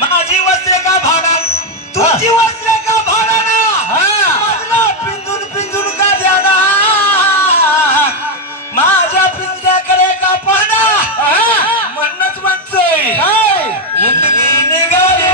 माझी वस्त्रे का भाडा तुझी वस्त्रे का भाडा ना पिंजून पिंजून का द्याना माझ्या पिंजऱ्याकडे का पाहणा म्हणूनच म्हणतोय निघाली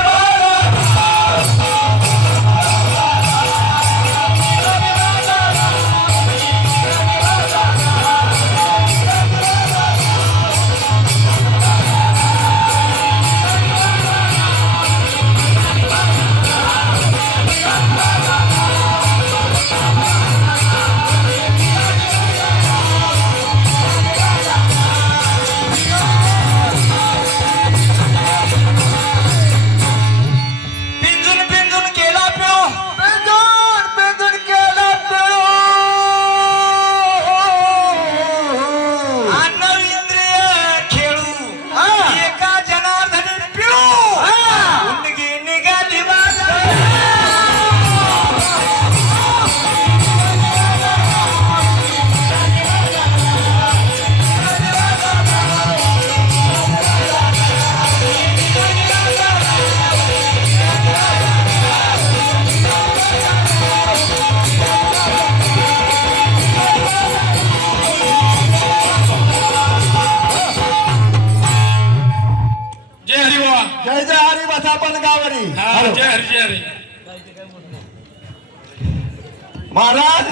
महाराज.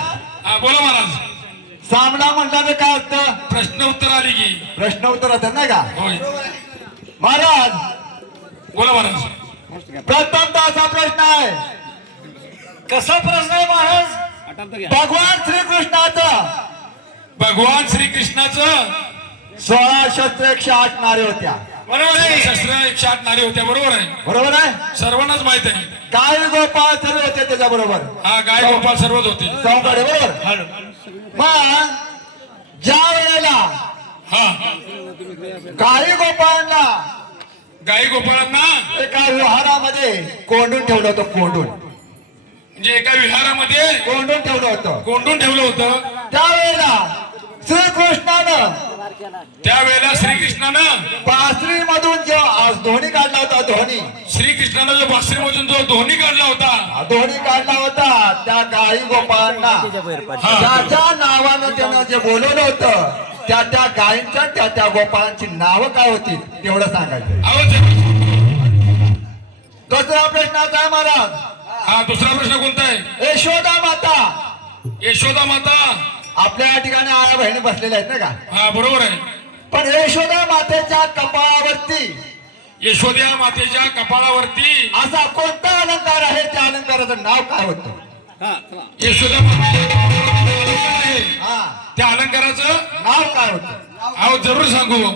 बोला महाराज. सामना म्हटलं तर काय होतं? प्रश्न उत्तर आली की प्रश्न उत्तर होतात नाही का? होय. महाराज बोला महाराज. प्रथम असा प्रश्न आहे. कसा प्रश्न आहे महाराज? भगवान श्रीकृष्णाचं भगवान श्रीकृष्णाचं 16 शस्त्र 108 नारे होत्या. बरोबर आहे. शस्त्र 108 नारे होत्या. बरोबर आहे. बरोबर आहे. सर्वांनाच माहित आहे. गाय गोपाळ सर्व होते त्याच्या बरोबर. हा गाय गोपाळ सर्वच होते. चौकडे बरोबर. मग ज्या वेळेला हा गाई गोपाळांना गाई गोपाळांना एका विहारामध्ये कोंडून ठेवलं होतं. कोंडून म्हणजे एका विहारामध्ये कोंडून ठेवलं होतं. कोंडून ठेवलं होतं. त्यावेळेला श्रीकृष्णानं त्यावेळेला श्रीकृष्णानं बासरी मधून जो धोनी काढला होता. धोनी श्रीकृष्णानं जो बासरीमधून जो धोनी काढला होता. धोनी काढला होता. त्या गाई गोपाळांना त्याच्या नावानं त्यानं जे बोलवलं होतं त्या त्या गायींच्या त्या त्या गोपाळांची नावं काय होती तेवढं सांगायचं. दुसरा प्रश्नाचा आहे महाराज. हा दुसरा प्रश्न कोणता आहे? यशोदा माता. यशोदा माता आपल्या या ठिकाणी आया बहिणी बसलेल्या आहेत ना का? हा बरोबर आहे. पण यशोदा मातेच्या कपाळावरती यशोदा मातेच्या कपाळावरती असा कोणता अलंकार आहे? त्या अलंकाराचं नाव काय होतं? यशोदा माता आहे. हा त्या अलंकाराचं नाव काय होतं? अहो जरूर सांगू.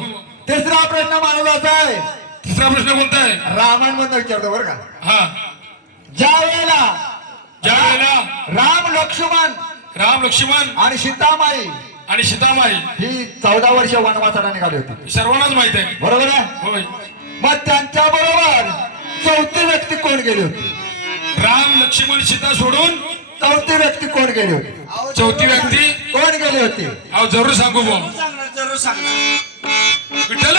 तिसरा प्रश्न महाराजाचा आहे. तिसरा प्रश्न कोणता आहे? रामायण मधून विचारतो बरं का. हा ज्या वेळेला ज्या वेळेला राम लक्ष्मण राम लक्ष्मण आणि सीतामाई आणि सीतामाई ही 14 वर्ष वनवासाला निघाली होती. सर्वांनाच माहित आहे. बरोबर आहे. होय. मग त्यांच्या बरोबर चौथी व्यक्ती कोण गेली होती? राम लक्ष्मण सीता सोडून चौथी व्यक्ती कोण गेली होती? चौथी व्यक्ती कोण गेली होती? अहो जरूर सांगू भाऊ. जरूर सांगणार. विठ्ठल